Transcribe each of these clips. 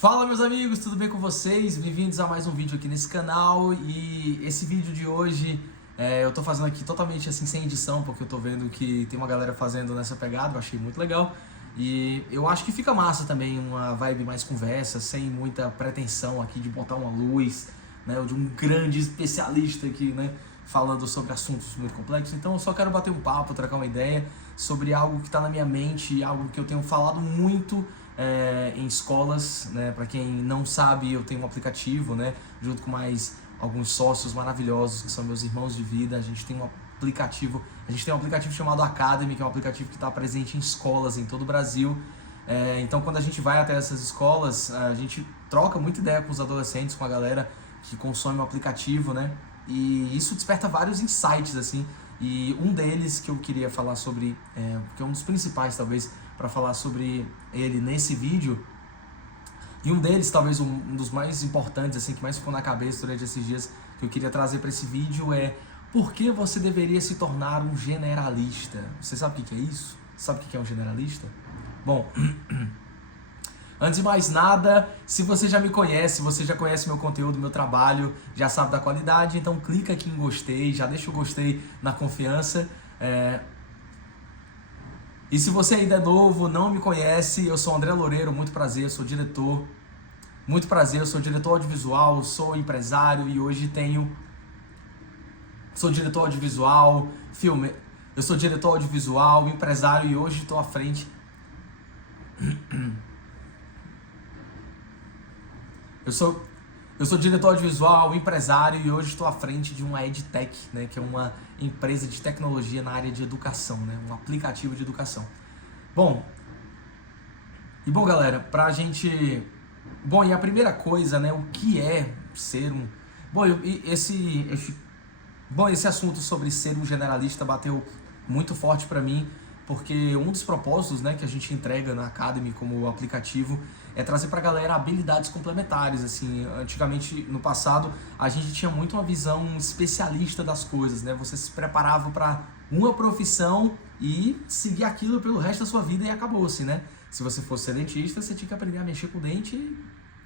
Fala meus amigos, tudo bem com vocês? Bem-vindos a mais um vídeo aqui nesse canal. E esse vídeo de hoje eu tô fazendo aqui totalmente assim sem edição, porque eu tô vendo que tem uma galera fazendo nessa pegada, eu achei muito legal. E eu acho que fica massa também, uma vibe mais conversa, sem muita pretensão aqui de botar uma luz, né, ou de um grande especialista aqui, né, falando sobre assuntos muito complexos. Então eu só quero bater um papo, trocar uma ideia sobre algo que está na minha mente, algo que eu tenho falado muito em escolas, né? Para quem não sabe, eu tenho um aplicativo, né, junto com mais alguns sócios maravilhosos que são meus irmãos de vida. A gente tem um aplicativo chamado Academy, que é um aplicativo que está presente em escolas em todo o Brasil. Então quando a gente vai até essas escolas, a gente troca muita ideia com os adolescentes, com a galera que consome o aplicativo, né? E isso desperta vários insights, assim. E um deles que eu queria falar sobre, que é um dos principais talvez para falar sobre ele nesse vídeo, e um deles talvez um dos mais importantes, assim, que mais ficou na cabeça durante esses dias, que eu queria trazer para esse vídeo é: por que você deveria se tornar um generalista? Você sabe o que é isso? Sabe o que é um generalista? Bom, antes de mais nada, se você já me conhece, você já conhece meu conteúdo, meu trabalho, já sabe da qualidade, então clica aqui em gostei, já deixa o gostei na confiança. E se você ainda é novo, não me conhece, eu sou André Loureiro, muito prazer, eu sou diretor. Muito prazer, eu sou diretor audiovisual, sou empresário e hoje sou diretor audiovisual, eu sou diretor audiovisual, empresário e hoje estou à frente. Eu sou diretor audiovisual, empresário e hoje estou à frente de uma EdTech, né, que é uma empresa de tecnologia na área de educação, né, um aplicativo de educação. Bom, galera, pra gente... Bom, e a primeira coisa, né, o que é ser um... Bom, esse assunto sobre ser um generalista bateu muito forte pra mim, porque um dos propósitos, né, que a gente entrega na Academy como aplicativo é trazer pra galera habilidades complementares. Assim, antigamente, no passado, a gente tinha muito uma visão especialista das coisas, né? Você se preparava para uma profissão e seguir aquilo pelo resto da sua vida e acabou-se, né? Se você fosse ser dentista, você tinha que aprender a mexer com o dente e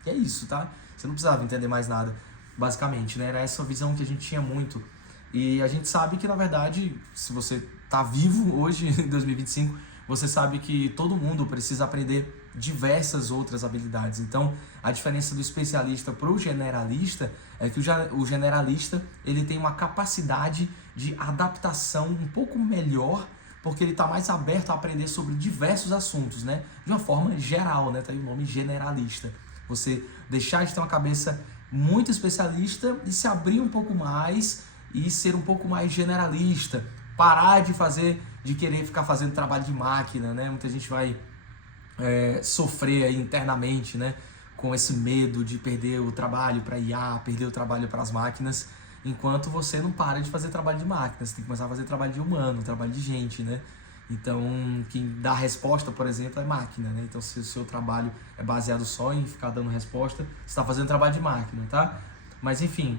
é isso, tá? Você não precisava entender mais nada, basicamente, né? Era essa visão que a gente tinha muito. E a gente sabe que, na verdade, se você tá vivo hoje, em 2025, você sabe que todo mundo precisa aprender diversas outras habilidades. Então, a diferença do especialista para o generalista é que o generalista ele tem uma capacidade de adaptação um pouco melhor, porque ele está mais aberto a aprender sobre diversos assuntos, né? De uma forma geral, né? Tá aí o nome generalista. Você deixar de ter uma cabeça muito especialista e se abrir um pouco mais e ser um pouco mais generalista. Parar de querer ficar fazendo trabalho de máquina, né? Muita gente vai sofrer aí internamente, né, com esse medo de perder o trabalho para IA, perder o trabalho para as máquinas, enquanto você não para de fazer trabalho de máquina. Você tem que começar a fazer trabalho de humano, trabalho de gente, né? Então, quem dá a resposta, por exemplo, é máquina, né? Então, se o seu trabalho é baseado só em ficar dando resposta, você está fazendo trabalho de máquina, tá? Mas, enfim...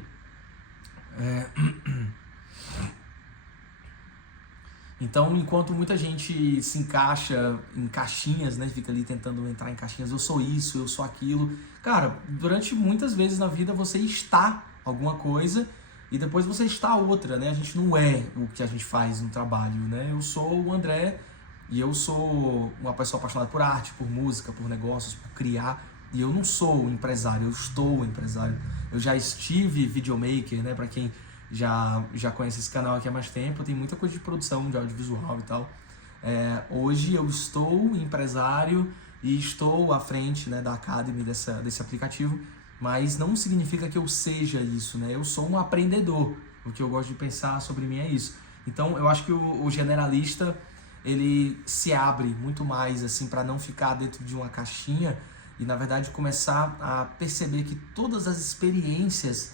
Então, enquanto muita gente se encaixa em caixinhas, né, fica ali tentando entrar em caixinhas, eu sou isso, eu sou aquilo. Cara, durante muitas vezes na vida você está alguma coisa e depois você está outra, né? A gente não é o que a gente faz no trabalho, né? Eu sou o André e eu sou uma pessoa apaixonada por arte, por música, por negócios, por criar. E eu não sou empresário, eu estou empresário. Eu já estive videomaker, né, para quem já conhece esse canal aqui há mais tempo, tem muita coisa de produção de audiovisual e tal. Hoje eu estou empresário e estou à frente, né, da Academy, desse aplicativo, mas não significa que eu seja isso, né? Eu sou um aprendedor, o que eu gosto de pensar sobre mim é isso. Então eu acho que o generalista, ele se abre muito mais assim para não ficar dentro de uma caixinha e na verdade começar a perceber que todas as experiências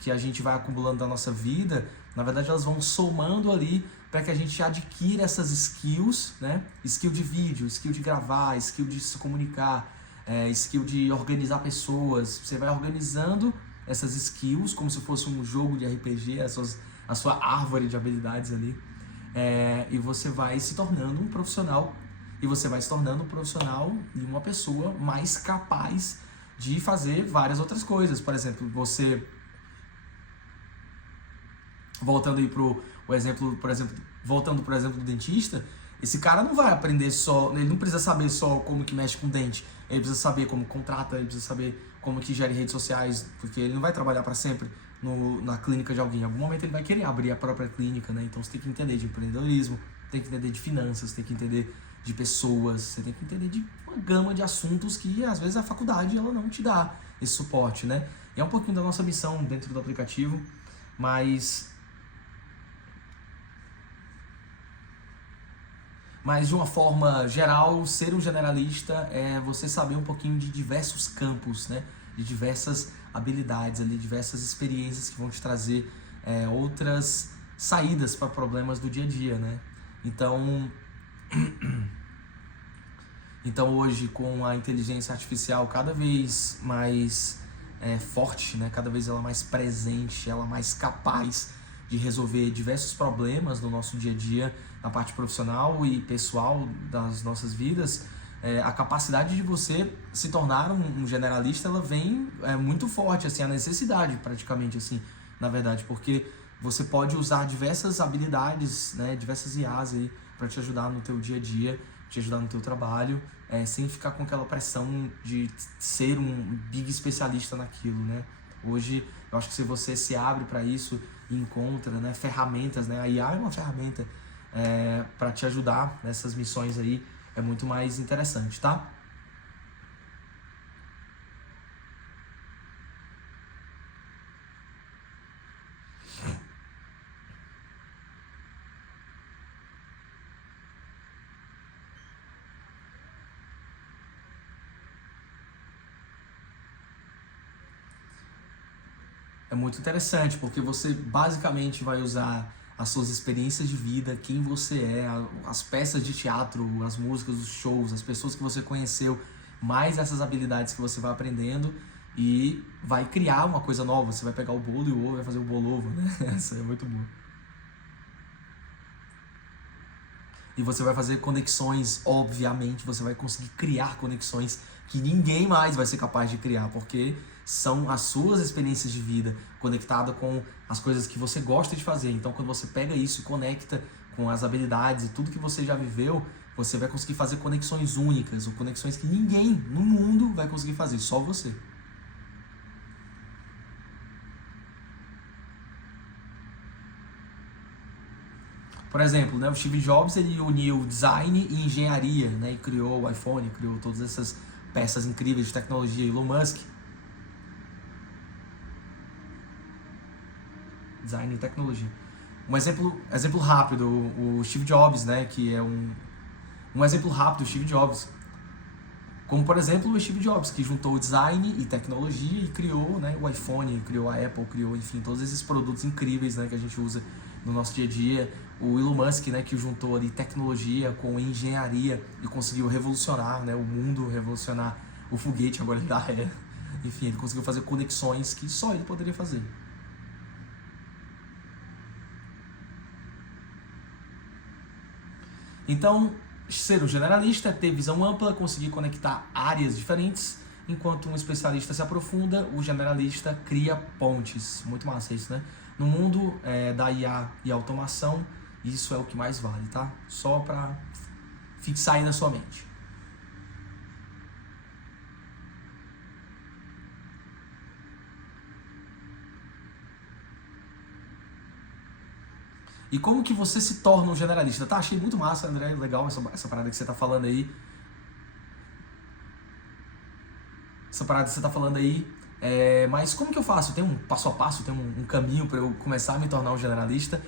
que a gente vai acumulando da nossa vida, na verdade elas vão somando ali para que a gente adquira essas skills, né? Skill de vídeo, skill de gravar, skill de se comunicar, skill de organizar pessoas. Você vai organizando essas skills como se fosse um jogo de RPG, a sua árvore de habilidades ali, e você vai se tornando um profissional e você vai se tornando um profissional e uma pessoa mais capaz de fazer várias outras coisas. Por exemplo, você, voltando aí pro o exemplo, por exemplo, voltando pro exemplo do dentista, esse cara não vai aprender só, ele não precisa saber só como que mexe com dente, ele precisa saber como contrata, ele precisa saber como que gere redes sociais, porque ele não vai trabalhar para sempre na clínica de alguém. Em algum momento ele vai querer abrir a própria clínica, né? Então você tem que entender de empreendedorismo, tem que entender de finanças, tem que entender de pessoas, você tem que entender de uma gama de assuntos que às vezes a faculdade ela não te dá esse suporte, né? E é um pouquinho da nossa missão dentro do aplicativo, mas de uma forma geral, ser um generalista é você saber um pouquinho de diversos campos, né? De diversas habilidades ali, diversas experiências que vão te trazer outras saídas para problemas do dia a dia, né? Então hoje, com a inteligência artificial cada vez mais forte, né? Cada vez ela mais presente, ela mais capaz de resolver diversos problemas do nosso dia a dia, na parte profissional e pessoal das nossas vidas, a capacidade de você se tornar um generalista, ela vem muito forte, assim, a necessidade praticamente, assim, na verdade, porque você pode usar diversas habilidades, né, diversas IAs aí para te ajudar no teu dia a dia, te ajudar no teu trabalho, sem ficar com aquela pressão de ser um big especialista naquilo, né? Hoje, eu acho que se você se abre para isso e encontra, né, ferramentas, né, a IA é uma ferramenta para te ajudar nessas missões aí, é muito mais interessante, tá? É muito interessante, porque você basicamente vai usar as suas experiências de vida, quem você é, as peças de teatro, as músicas, os shows, as pessoas que você conheceu, mais essas habilidades que você vai aprendendo e vai criar uma coisa nova. Você vai pegar o bolo e o ovo, vai fazer o bolo ovo, né? Essa é muito boa. E você vai fazer conexões, obviamente, você vai conseguir criar conexões que ninguém mais vai ser capaz de criar, porque são as suas experiências de vida conectadas com as coisas que você gosta de fazer. Então, quando você pega isso e conecta com as habilidades e tudo que você já viveu, você vai conseguir fazer conexões únicas, ou conexões que ninguém no mundo vai conseguir fazer, só você. Por exemplo, né, o Steve Jobs ele uniu design e engenharia, né, e criou o iPhone, criou todas essas peças incríveis de tecnologia. Elon Musk, design e tecnologia. Um exemplo rápido, o Steve Jobs, né, que é um exemplo rápido, o Steve Jobs. Como, por exemplo, o Steve Jobs, que juntou design e tecnologia e criou, né, o iPhone, criou a Apple, criou, enfim, todos esses produtos incríveis, né, que a gente usa no nosso dia a dia. O Elon Musk, né, que juntou ali tecnologia com engenharia e conseguiu revolucionar, né, o mundo, revolucionar o foguete, agora ele dá ré. Enfim, ele conseguiu fazer conexões que só ele poderia fazer. Então, ser um generalista é ter visão ampla, conseguir conectar áreas diferentes, enquanto um especialista se aprofunda, o generalista cria pontes. Muito massa isso, né? No mundo da IA e automação, isso é o que mais vale, tá? Só para fixar aí na sua mente. E como que você se torna um generalista? Tá, achei muito massa, André, legal essa parada que você tá falando aí. Essa parada que você tá falando aí. Mas como que eu faço? Tem um passo a passo, tem um caminho para eu começar a me tornar um generalista?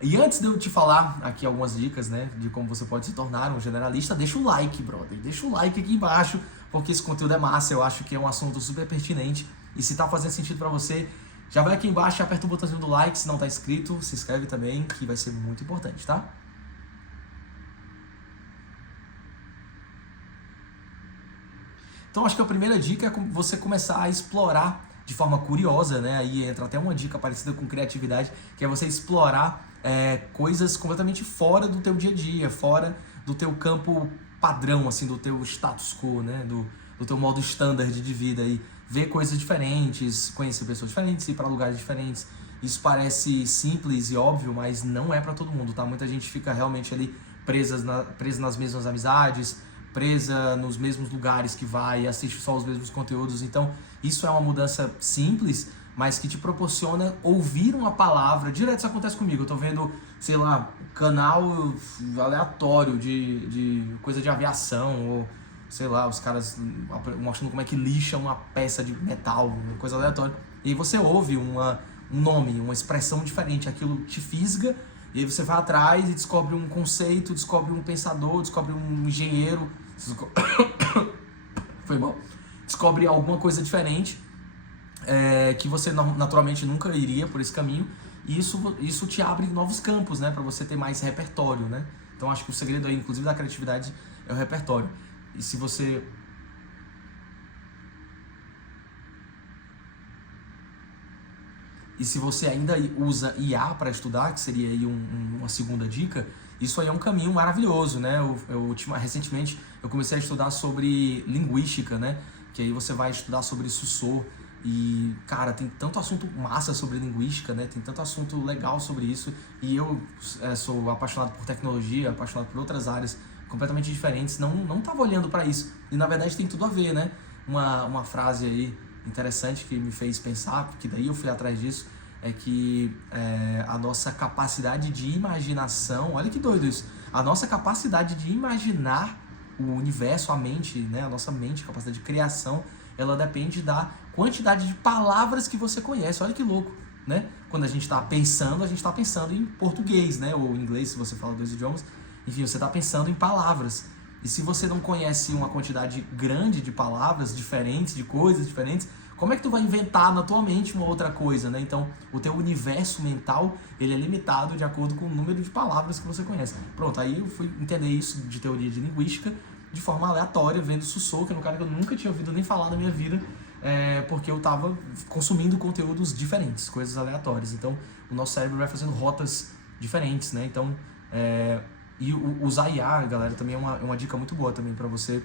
E antes de eu te falar aqui algumas dicas, né, de como você pode se tornar um generalista, deixa o like, brother. Deixa o like aqui embaixo, porque esse conteúdo é massa, eu acho que é um assunto super pertinente. E se tá fazendo sentido para você, já vai aqui embaixo, aperta o botãozinho do like, se não tá inscrito, se inscreve também, que vai ser muito importante, tá? Então acho que a primeira dica é você começar a explorar de forma curiosa, né? Aí entra até uma dica parecida com criatividade, que é você explorar coisas completamente fora do teu dia a dia, fora do teu campo padrão, assim, do teu status quo, né? Do teu modo standard de vida e ver coisas diferentes, conhecer pessoas diferentes, ir para lugares diferentes. Isso parece simples e óbvio, mas não é para todo mundo, tá? Muita gente fica realmente ali presa nas mesmas amizades, presa nos mesmos lugares que vai, assiste só os mesmos conteúdos. Então, isso é uma mudança simples, mas que te proporciona ouvir uma palavra. Direto isso acontece comigo. Eu tô vendo, sei lá, canal aleatório de coisa de aviação, ou sei lá, os caras mostrando como é que lixa uma peça de metal, uma coisa aleatória. E aí você ouve um nome, uma expressão diferente, aquilo te fisga, e aí você vai atrás e descobre um conceito, descobre um pensador, descobre um engenheiro, foi bom, descobre alguma coisa diferente, que você naturalmente nunca iria por esse caminho, e isso te abre novos campos, né, para você ter mais repertório, né? Então acho que o segredo aí, inclusive da criatividade, é o repertório. E se você ainda usa IA para estudar, que seria aí uma segunda dica, isso aí é um caminho maravilhoso, né? Recentemente eu comecei a estudar sobre linguística, né? Que aí você vai estudar sobre Saussure e, cara, tem tanto assunto massa sobre linguística, né? Tem tanto assunto legal sobre isso, e eu sou apaixonado por tecnologia, apaixonado por outras áreas completamente diferentes, não tava olhando para isso, e na verdade tem tudo a ver, né? Uma frase aí interessante que me fez pensar, porque daí eu fui atrás disso, é que a nossa capacidade de imaginação, olha que doido isso, a nossa capacidade de imaginar o universo, a mente, né, a nossa mente, a capacidade de criação, ela depende da quantidade de palavras que você conhece. Olha que louco, né? Quando a gente está pensando em português, né, ou inglês, se você fala dois idiomas, enfim, você está pensando em palavras. E se você não conhece uma quantidade grande de palavras diferentes, de coisas diferentes, como é que tu vai inventar na tua mente uma outra coisa, né? Então, o teu universo mental, ele é limitado de acordo com o número de palavras que você conhece. Pronto, aí eu fui entender isso de teoria de linguística de forma aleatória, vendo Saussure, que é um cara que eu nunca tinha ouvido nem falar na minha vida, porque eu estava consumindo conteúdos diferentes, coisas aleatórias. Então, o nosso cérebro vai fazendo rotas diferentes, né? Então, e usar IA, galera, também é uma dica muito boa também para você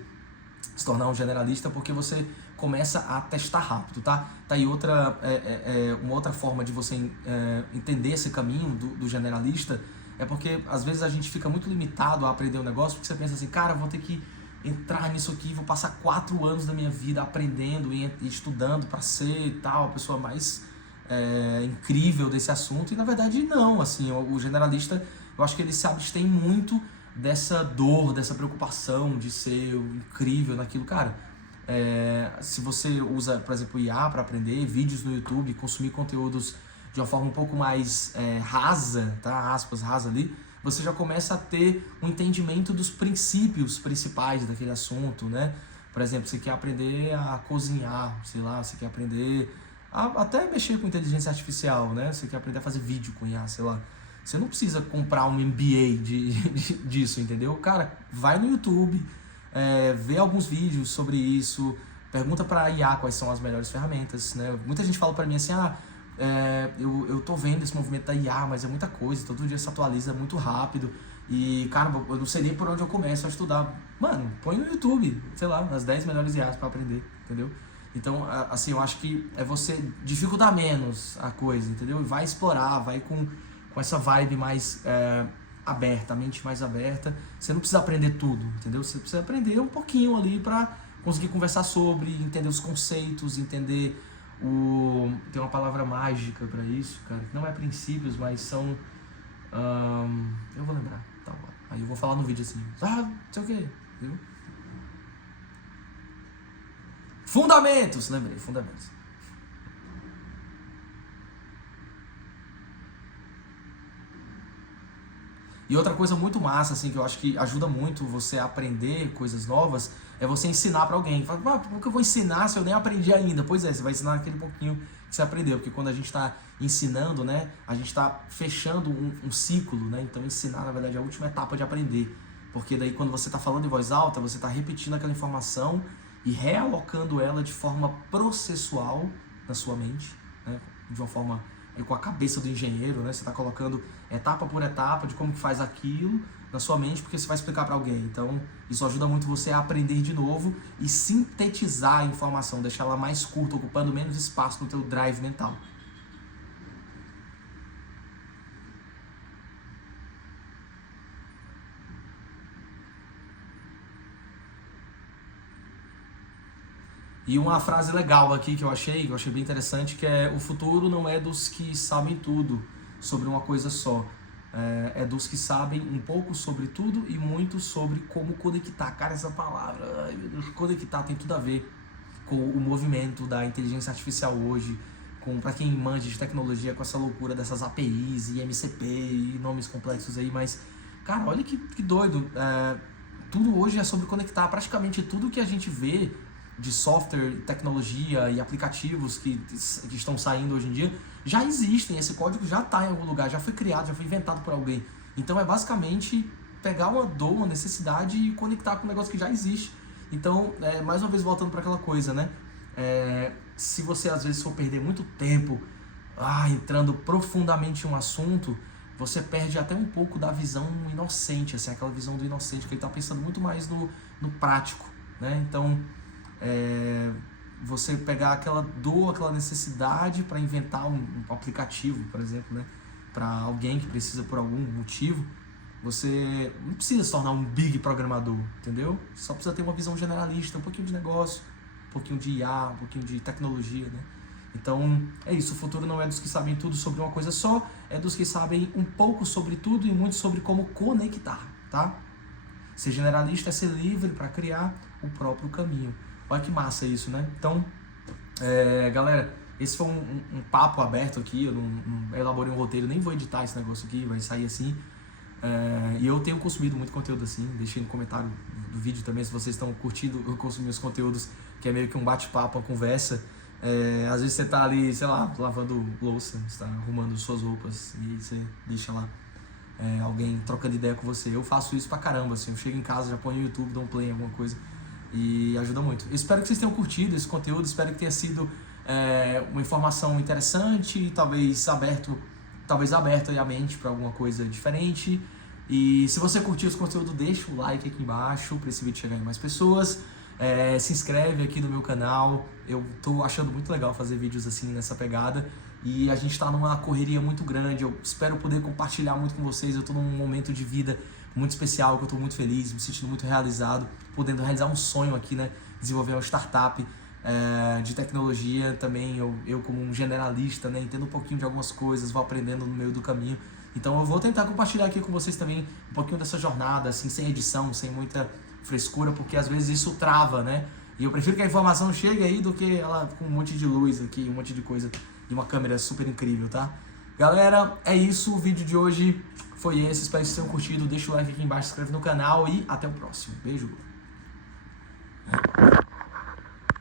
se tornar um generalista, porque você começa a testar rápido, tá? Tá aí uma outra forma de você entender esse caminho do generalista, é porque às vezes a gente fica muito limitado a aprender um negócio, porque você pensa assim, cara, eu vou ter que entrar nisso aqui, vou passar 4 anos da minha vida aprendendo e estudando para ser tal, a pessoa mais incrível desse assunto, e na verdade não, assim, o generalista, eu acho que ele se abstém muito dessa dor, dessa preocupação de ser incrível naquilo, cara. Se você usa, por exemplo, IA para aprender, vídeos no YouTube, consumir conteúdos de uma forma um pouco mais rasa, tá? Aspas, rasa ali, você já começa a ter um entendimento dos princípios principais daquele assunto, né? Por exemplo, você quer aprender a cozinhar, sei lá, você quer aprender a até mexer com inteligência artificial, né? Você quer aprender a fazer vídeo com IA, sei lá. Você não precisa comprar um MBA disso, entendeu? Cara, vai no YouTube, vê alguns vídeos sobre isso, pergunta pra IA quais são as melhores ferramentas, né? Muita gente fala pra mim assim, eu tô vendo esse movimento da IA, mas é muita coisa, todo dia se atualiza muito rápido, e, cara, eu não sei nem por onde eu começo a estudar. Mano, põe no YouTube, sei lá, as 10 melhores IAs pra aprender, entendeu? Então, assim, eu acho que é você dificultar menos a coisa, entendeu? E vai explorar, vai com essa vibe mais aberta, a mente mais aberta. Você não precisa aprender tudo, entendeu? Você precisa aprender um pouquinho ali pra conseguir conversar sobre, entender os conceitos, entender tem uma palavra mágica pra isso, cara, que não é princípios, mas são... eu vou lembrar, tá bom. Aí eu vou falar no vídeo assim, não sei o que, entendeu? Fundamentos, lembrei, fundamentos. E outra coisa muito massa, assim, que eu acho que ajuda muito você a aprender coisas novas, é você ensinar pra alguém. Fala, por que eu vou ensinar se eu nem aprendi ainda? Pois é, você vai ensinar aquele pouquinho que você aprendeu, porque quando a gente está ensinando, né, a gente está fechando um ciclo, né? Então ensinar, na verdade, é a última etapa de aprender. Porque daí quando você está falando em voz alta, você está repetindo aquela informação e realocando ela de forma processual na sua mente, né? De uma forma com a cabeça do engenheiro, né? Você está colocando etapa por etapa de como que faz aquilo, na sua mente, porque você vai explicar para alguém. Então, isso ajuda muito você a aprender de novo e sintetizar a informação, deixar ela mais curta, ocupando menos espaço no teu drive mental. E uma frase legal aqui que eu achei bem interessante, que é: o futuro não é dos que sabem tudo sobre uma coisa só. É dos que sabem um pouco sobre tudo e muito sobre como conectar. Cara, essa palavra, ai meu Deus, conectar tem tudo a ver com o movimento da inteligência artificial hoje, para quem manja de tecnologia, com essa loucura dessas APIs e MCP e nomes complexos aí, mas, cara, olha que doido. Tudo hoje é sobre conectar. Praticamente tudo que a gente vê de software, tecnologia e aplicativos que estão saindo hoje em dia já existem, esse código já está em algum lugar, já foi criado, já foi inventado por alguém. Então é basicamente pegar uma dor, uma necessidade e conectar com um negócio que já existe. Então, mais uma vez voltando para aquela coisa, né? Se você às vezes for perder muito tempo entrando profundamente em um assunto, você perde até um pouco da visão inocente, assim, aquela visão do inocente, que ele está pensando muito mais no prático, né? Então, você pegar aquela dor, aquela necessidade para inventar um aplicativo, por exemplo, né? Para alguém que precisa por algum motivo, você não precisa se tornar um big programador, entendeu? Só precisa ter uma visão generalista, um pouquinho de negócio, um pouquinho de IA, um pouquinho de tecnologia, né? Então, é isso, o futuro não é dos que sabem tudo sobre uma coisa só, é dos que sabem um pouco sobre tudo e muito sobre como conectar, tá? Ser generalista é ser livre para criar o próprio caminho. Olha que massa isso, né? Então, galera, esse foi um papo aberto aqui, eu não elaborei um roteiro, nem vou editar esse negócio aqui, vai sair assim. E eu tenho consumido muito conteúdo assim, deixei no comentário do vídeo também se vocês estão curtindo eu consumir os conteúdos, que é meio que um bate-papo, uma conversa. Às vezes você tá ali, sei lá, lavando louça, você tá arrumando suas roupas e você deixa lá alguém trocando ideia com você. Eu faço isso pra caramba, assim, eu chego em casa, já ponho no YouTube, dou um play em alguma coisa e ajuda muito. Eu espero que vocês tenham curtido esse conteúdo, espero que tenha sido uma informação interessante, talvez aberto aí a mente para alguma coisa diferente. E se você curtiu esse conteúdo, deixa um like aqui embaixo para esse vídeo chegar em mais pessoas. Se inscreve aqui no meu canal, eu tô achando muito legal fazer vídeos assim nessa pegada e a gente tá numa correria muito grande, eu espero poder compartilhar muito com vocês. Eu tô num momento de vida muito especial, que eu tô muito feliz, me sentindo muito realizado, podendo realizar um sonho aqui, né, desenvolver uma startup de tecnologia também. Eu como um generalista, né, entendo um pouquinho de algumas coisas, vou aprendendo no meio do caminho, então eu vou tentar compartilhar aqui com vocês também um pouquinho dessa jornada, assim, sem edição, sem muita frescura, porque às vezes isso trava, né? E eu prefiro que a informação chegue aí do que ela com um monte de luz aqui, um monte de coisa e uma câmera super incrível, tá? Galera, é isso, o vídeo de hoje foi esse, espero que vocês tenham curtido, deixa o like aqui embaixo, se inscreve no canal e até o próximo. Beijo!